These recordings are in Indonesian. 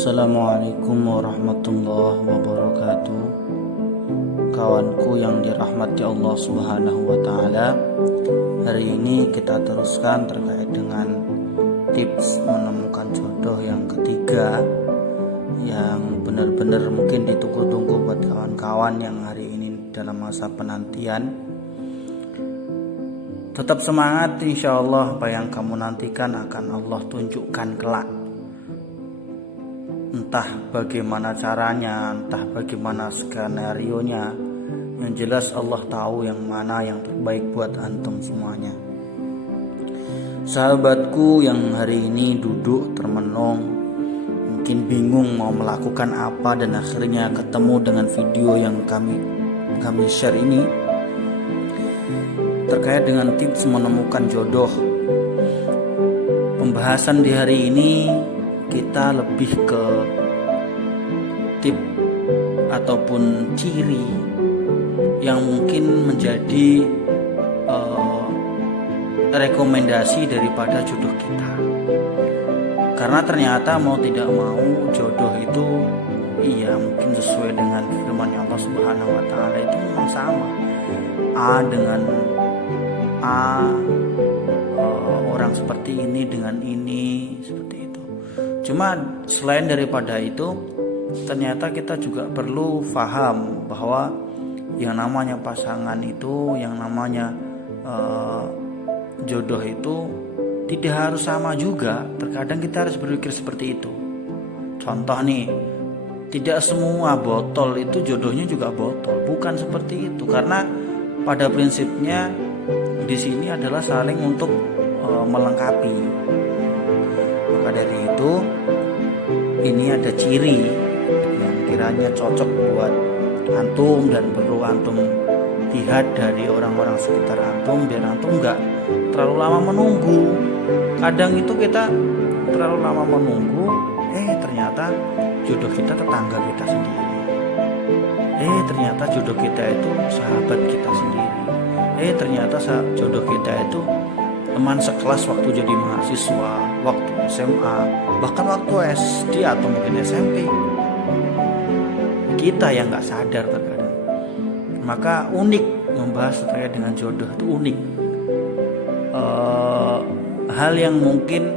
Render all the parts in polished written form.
Assalamualaikum warahmatullahi wabarakatuh. Kawanku yang dirahmati Allah Subhanahu wa taala. Hari ini kita teruskan terkait dengan tips menemukan jodoh yang ketiga, yang benar-benar mungkin ditunggu-tunggu buat kawan-kawan yang hari ini dalam masa penantian. Tetap semangat, insya Allah apa yang kamu nantikan akan Allah tunjukkan kelak. Entah bagaimana caranya, entah bagaimana skenarionya, yang jelas Allah tahu yang mana yang terbaik buat antum semuanya. Sahabatku yang hari ini duduk termenung, mungkin bingung mau melakukan apa, dan akhirnya ketemu dengan video yang kami share ini terkait dengan tips menemukan jodoh. Pembahasan di hari ini kita lebih ke tip ataupun ciri yang mungkin menjadi rekomendasi daripada jodoh kita. Karena ternyata mau tidak mau jodoh itu mungkin sesuai dengan firman Allah Subhanahu wa taala itu memang sama. A dengan A, orang seperti ini dengan ini, seperti itu. Cuma selain daripada itu, ternyata kita juga perlu paham bahwa yang namanya pasangan itu, yang namanya jodoh itu tidak harus sama juga. Terkadang kita harus berpikir seperti itu. Contoh nih, tidak semua botol itu jodohnya juga botol, bukan seperti itu. Karena pada prinsipnya di sini adalah saling untuk melengkapi. Maka dari itu, ini ada ciri yang kiranya cocok buat antum dan perlu antum lihat dari orang-orang sekitar antum, biar antum nggak terlalu lama menunggu. Kadang itu kita terlalu lama menunggu, ternyata jodoh kita tetangga kita sendiri. Ternyata jodoh kita itu sahabat kita sendiri. Ternyata jodoh kita itu teman sekelas waktu jadi mahasiswa, waktu SMA, bahkan waktu SD atau mungkin SMP. Kita yang nggak sadar terkadang. Maka unik membahas terkait dengan jodoh itu unik. Hal yang mungkin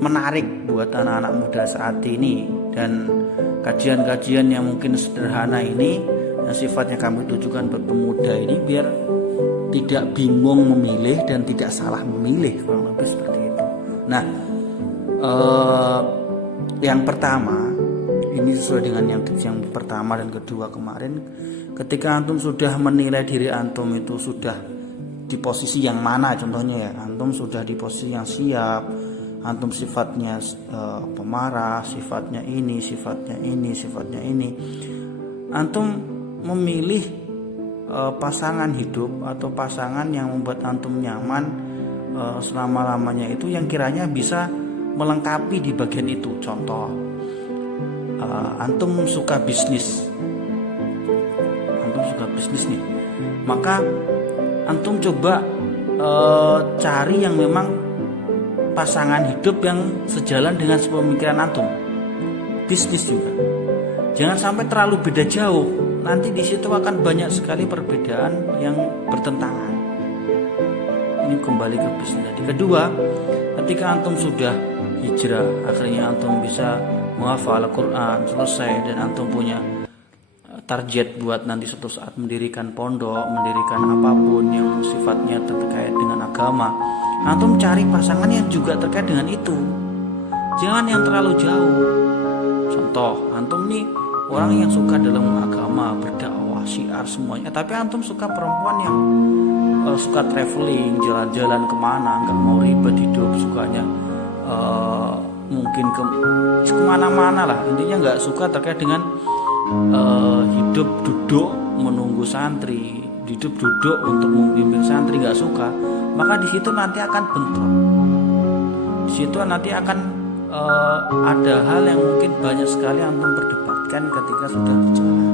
menarik buat anak-anak muda saat ini, dan kajian-kajian yang mungkin sederhana ini yang sifatnya kami tujukan buat pemuda ini biar tidak bingung memilih dan tidak salah memilih, kurang lebih seperti itu. Nah, yang pertama ini sesuai dengan yang pertama dan kedua kemarin. Ketika antum sudah menilai diri antum itu sudah di posisi yang mana, contohnya ya, antum sudah di posisi yang siap, antum sifatnya pemarah, sifatnya ini, sifatnya ini, sifatnya ini, antum memilih pasangan hidup atau pasangan yang membuat antum nyaman selama-lamanya itu, yang kiranya bisa melengkapi di bagian itu. Contoh, antum suka bisnis, nih, maka antum coba cari yang memang pasangan hidup yang sejalan dengan pemikiran antum. Bisnis juga jangan sampai terlalu beda jauh, nanti di situ akan banyak sekali perbedaan yang bertentangan. Ini kembali ke bisnis tadi. Kedua, ketika antum sudah hijrah, akhirnya antum bisa menghafal Al-Quran selesai, dan antum punya target buat nanti suatu saat mendirikan pondok, mendirikan apapun yang sifatnya terkait dengan agama, antum cari pasangan yang juga terkait dengan itu. Jangan yang terlalu jauh. Contoh, antum nih orang yang suka dalam agama, berdakwah, syiar semuanya, tapi antum suka perempuan yang suka traveling, jalan-jalan kemana, nggak mau ribet hidup, sukanya mungkin kemana-mana lah, intinya nggak suka terkait dengan hidup duduk menunggu santri, hidup duduk untuk membimbing santri, nggak suka. Maka di situ nanti akan bentrok. Di situ nanti akan ada hal yang mungkin banyak sekali antum perdebatkan ketika sudah berjalan.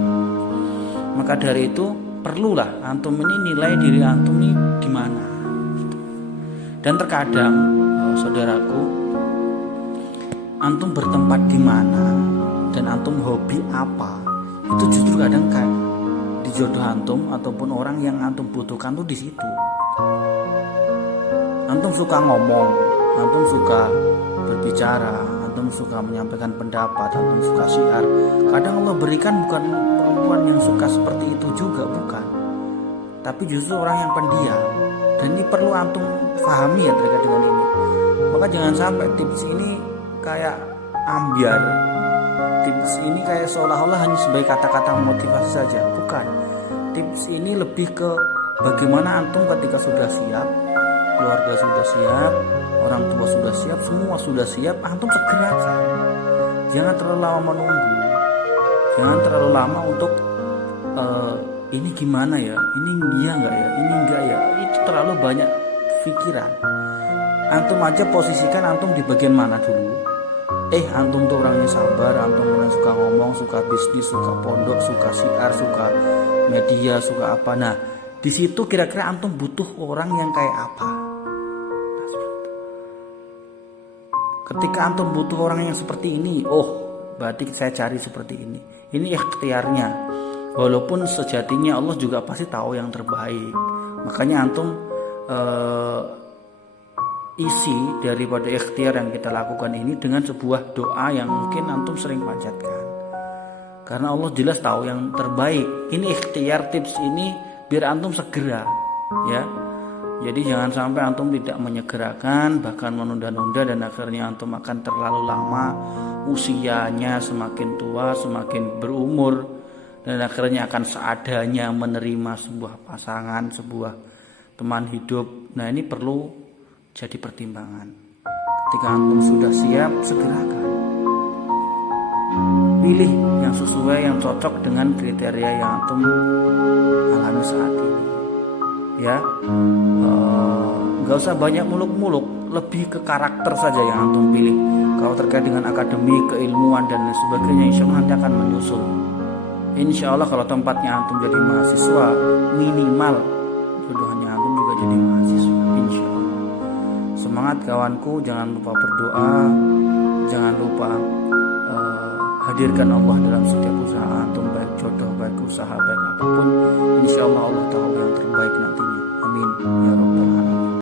Maka dari itu perlulah antum ini nilai diri antum ini di mana. Dan terkadang saudaraku, antum bertempat di mana dan antum hobi apa, itu justru kadang kayak di jodoh antum ataupun orang yang antum butuhkan tuh di situ. Antum suka ngomong, antum suka berbicara, antum suka menyampaikan pendapat, antum suka syiar. Kadang Allah berikan bukan perempuan yang suka seperti itu juga, bukan, tapi justru orang yang pendiam. Dan ini perlu antum pahami ya terkait dengan ini. Maka jangan sampai tips ini kayak ambiar, tips ini kayak seolah-olah hanya sebagai kata-kata motivasi saja. Bukan, tips ini lebih ke bagaimana antum ketika sudah siap, keluarga sudah siap, orang tua sudah siap, semua sudah siap, antum segerakan. Jangan terlalu lama menunggu, jangan terlalu lama untuk ini gimana ya, ini iya nggak ya, ini enggak ya. Itu terlalu banyak pikiran. Antum aja posisikan antum di bagian mana dulu. Antum tuh orangnya sabar, antum orang suka ngomong, suka bisnis, suka pondok, suka syiar, suka media, suka apa. Nah, di situ kira-kira antum butuh orang yang kayak apa. Ketika antum butuh orang yang seperti ini, berarti saya cari seperti ini. Ini ikhtiarnya. Walaupun sejatinya Allah juga pasti tahu yang terbaik. Makanya antum isi daripada ikhtiar yang kita lakukan ini dengan sebuah doa yang mungkin antum sering panjatkan. Karena Allah jelas tahu yang terbaik. Ini ikhtiar tips ini biar antum segera, ya. Jadi jangan sampai antum tidak menyegerakan, bahkan menunda-nunda, dan akhirnya antum akan terlalu lama, usianya semakin tua, semakin berumur, dan akhirnya akan seadanya menerima sebuah pasangan, sebuah teman hidup. Nah, ini perlu jadi pertimbangan. Ketika antum sudah siap, segerakan. Pilih yang sesuai, yang cocok dengan kriteria yang antum alami saat ini. Ya, nggak usah banyak muluk-muluk, lebih ke karakter saja yang antum pilih. Kalau terkait dengan akademik, keilmuan dan sebagainya, insya Allah nanti akan menyusul. Insya Allah kalau tempatnya antum jadi mahasiswa, minimal jodohnya antum juga jadi mahasiswa. Insya Allah. Semangat kawanku, jangan lupa berdoa, jangan lupa hadirkan Allah dalam setiap usaha antum, baik jodoh, baik usaha, baik apapun. Insya Allah Allah tahu yang terbaik nantinya. Amin ya Rabbal